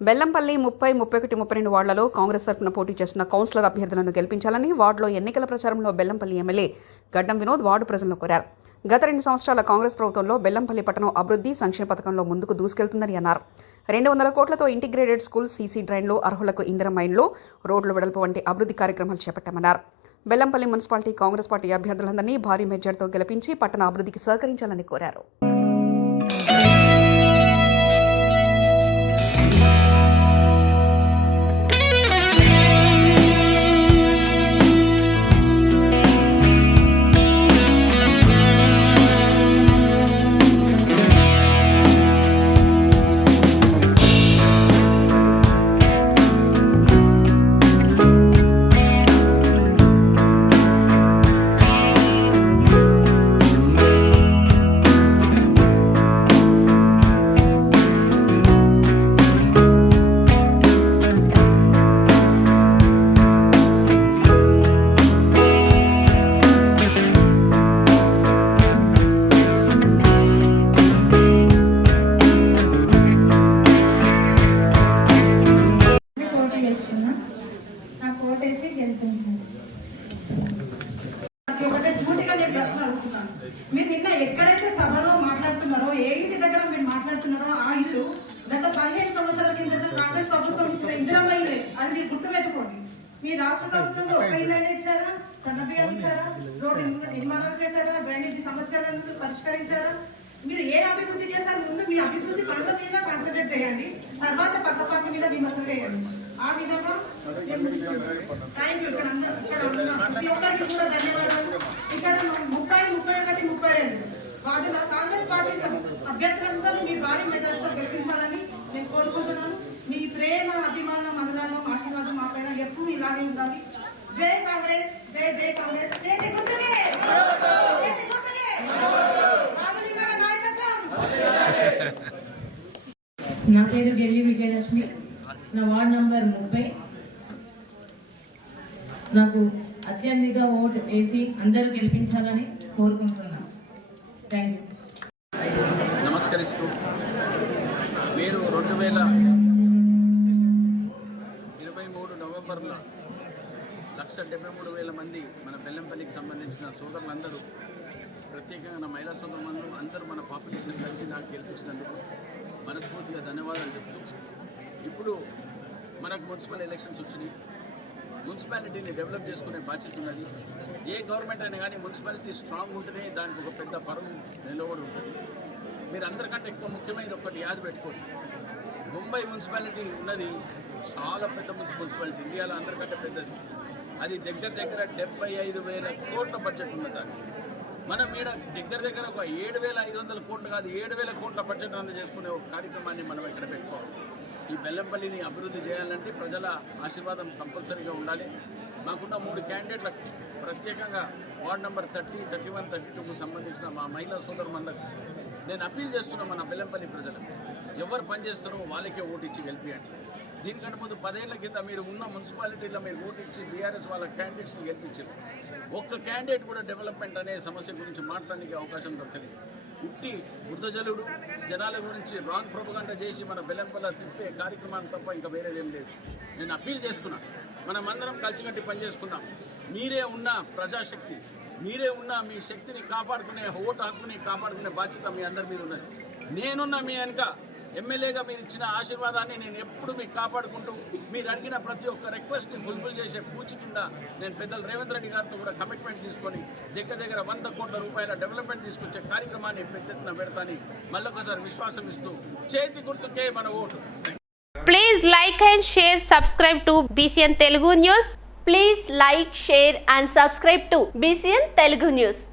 బెల్లంపల్లి 30, 31, 32 వార్డులలో కాంగ్రెస్ తరఫున పోటీ చేస్తున్న కౌన్సిలర్ అభ్యర్థులను గెలిపించాలని వార్డులో ఎన్నికల ప్రచారంలో బెల్లంపల్లి ఎమ్మెల్యే గడ్డం వినోద్ వార్డు ప్రజలను కోరారు. గత 2 సంవత్సరాల కాంగ్రెస్ ప్రభుత్వంలో బెల్లంపల్లి పట్టణం అభివృద్ధి సంక్షేమ పథకంలో ముందుకు దూసుకెళ్తుందని అన్నారు. 200 కోట్లతో ఇంటిగ్రేటెడ్ స్కూల్, సీసీ డ్రైన్లు, అర్హులకు ఇందిరమ్మ ఇండ్లు, రోడ్లు వెడల్పు వంటి అభివృద్ధి కార్యక్రమాలు చేపట్టామన్నారు. బెల్లంపల్లి మున్సిపాలిటీ కాంగ్రెస్ పార్టీ అభ్యర్థులందరినీ భారీ మెజార్టీతో గెలిపించి పట్టణ అభివృద్ధికి సహకరించాలని కోరారు. మీరు నిన్న ఎక్కడైతే సభలో మాట్లాడుతున్నారో, ఏ ఇంటి దగ్గర మీరు మాట్లాడుతున్నారో ఆ ఇల్లు గత 15 సంవత్సరాల కింద కాంగ్రెస్ ప్రభుత్వం ఇచ్చిన ఇందిరమ్మ ఇల్లే. అది మీరు గుర్తుపెట్టుకోండి. మీ రాష్ట్ర ప్రభుత్వంలో ఒక ఇల్లు అయినా ఇచ్చారా? సన్నబియ్యం ఇచ్చారా? రోడ్డు నిర్మాణాలు చేశారా? డ్రైనేజీ సమస్యలను పరిష్కరించారా? మీరు ఏ అభివృద్ధి చేశారు? ముందు మీ అభివృద్ధి పనుల మీద కాన్సన్ట్రేట్ చేయండి, తర్వాత పక్క పార్టీ మీద విమర్శలు చేయండి. ఆ విధంగా థ్యాంక్ యూ. ఇక్కడ ప్రతి ఒక్కరికి కూడా ధన్యవాదాలు. ఇక్కడ 30, 31, 32 వాటిలో కాంగ్రెస్ పార్టీ అభ్యర్థులందరూ మీ భారీ మెజార్టీతో గెలిపించాలని నేను కోరుకుంటున్నాను. మీ ప్రేమ, అభిమానం, అనురాగం, ఆశీర్వాదం మా పైన ఎప్పుడు ఇలాగే ఉండాలి. జై కాంగ్రెస్, జై జై కాంగ్రెస్. చేతి గుర్తుకే, చేతి గుర్తుకే, రాజకీయ నాయకత్వం. నా పేరు గెల్లి విజయలక్ష్మి. నా వార్డ్ నంబర్ 30. నాకు అత్యధిక ఓటు వేసి అందరూ గెలిపించాలని కోరుకుంటున్నాను. Thank you. నమస్కరిస్తూ మీరు 2023 నవంబర్లో 1,73,000 మంది మన బెల్లంపల్లికి సంబంధించిన సోదరులందరూ, ప్రత్యేకంగా మహిళా సోదరులు అందరూ మన పాపులేషన్ కలిసి నాకు గెలిపించినందుకు మనస్ఫూర్తిగా ధన్యవాదాలు చెప్తూ, ఇప్పుడు మనకు మున్సిపల్ ఎలక్షన్స్ వచ్చినాయి. మున్సిపాలిటీని డెవలప్ చేసుకునే బాధ్యత ఉన్నది. ఏ గవర్నమెంట్ అయినా కానీ మున్సిపాలిటీ స్ట్రాంగ్ ఉంటేనే దానికి ఒక పెద్ద పరువు నిలబడి ఉంటుంది. మీరు అందరికంటే ఎక్కువ ముఖ్యమైనది ఒకటి యాద పెట్టుకోండి. ముంబై మున్సిపాలిటీ ఉన్నది చాలా పెద్ద మున్సిపాలిటీ, ఇండియాలో అందరికంటే పెద్దది. అది దగ్గర 75,000 కోట్ల బడ్జెట్ ఉన్నది. దాన్ని మనం ఈడ దగ్గర ఒక 7,500 కోట్లు కాదు, 7,000 కోట్ల బడ్జెట్ రన్ చేసుకునే ఒక కార్యక్రమాన్ని మనం ఇక్కడ పెట్టుకోవాలి. ఈ బెల్లంపల్లిని అభివృద్ధి చేయాలంటే ప్రజల ఆశీర్వాదం కంపల్సరీగా ఉండాలి. మాకున్న 3 క్యాండిడేట్లకు, ప్రత్యేకంగా వార్డ్ నెంబర్ 30, 31, 32కు సంబంధించిన మా మహిళా సోదరులందరికీ నేను అప్పీల్ చేస్తున్నా. మన బెల్లంపల్లి ప్రజలకు ఎవరు పనిచేస్తారో వాళ్ళకే ఓటు ఇచ్చి గెలిపియండి. దీనికంటే ముందు 10 ఏళ్ల కింద మీరు ఉన్న మున్సిపాలిటీలో మీరు ఓటు ఇచ్చి బీఆర్ఎస్ వాళ్ళ క్యాండిడేట్స్ని గెలిపించారు. ఒక్క క్యాండిడేట్ కూడా డెవలప్మెంట్ అనే సమస్య గురించి మాట్లాడడానికి అవకాశం దొరకలేదు. ఉట్టి బుద్ధజలుడు జనాల గురించి రాంగ్ ప్రొపగండా చేసి మన బెల్లంపల్లి తిప్పే కార్యక్రమాన్ని తప్ప ఇంకా వేరేదేం లేదు. నేను అప్పీల్ చేస్తున్నా, మనమందరం కలిసికట్టి పనిచేసుకుందాం. మీరే ఉన్న ప్రజాశక్తి, మీరే ఉన్న మీ శక్తిని కాపాడుకునే, ఓటు హక్కుని కాపాడుకునే బాధ్యత మీ అందరి మీద ఉన్నది. నేనున్న మీ వెనుక ఎమ్మెల్యేగా మీరు ఇచ్చిన ఆశీర్వాదాన్ని నేను ఎప్పుడు మీకు కాపాడుకుంటూ, మీరు అడిగిన ప్రతి ఒక్క రిక్వెస్ట్ని ఫుల్ఫిల్ చేసే పూచి కింద నేను పెద్దలు రేవంత్ రెడ్డి గారితో కూడా కమిట్మెంట్ తీసుకొని దగ్గర 100 కోట్ల రూపాయల డెవలప్మెంట్ తీసుకొచ్చే కార్యక్రమాన్ని పెద్ద ఎత్తున పెడతాని మళ్ళొకసారి విశ్వాసం ఇస్తూ, చేతి గుర్తుకే మన vote. Please like and share, subscribe to BCN Telugu News. Please like, share and subscribe to BCN Telugu News.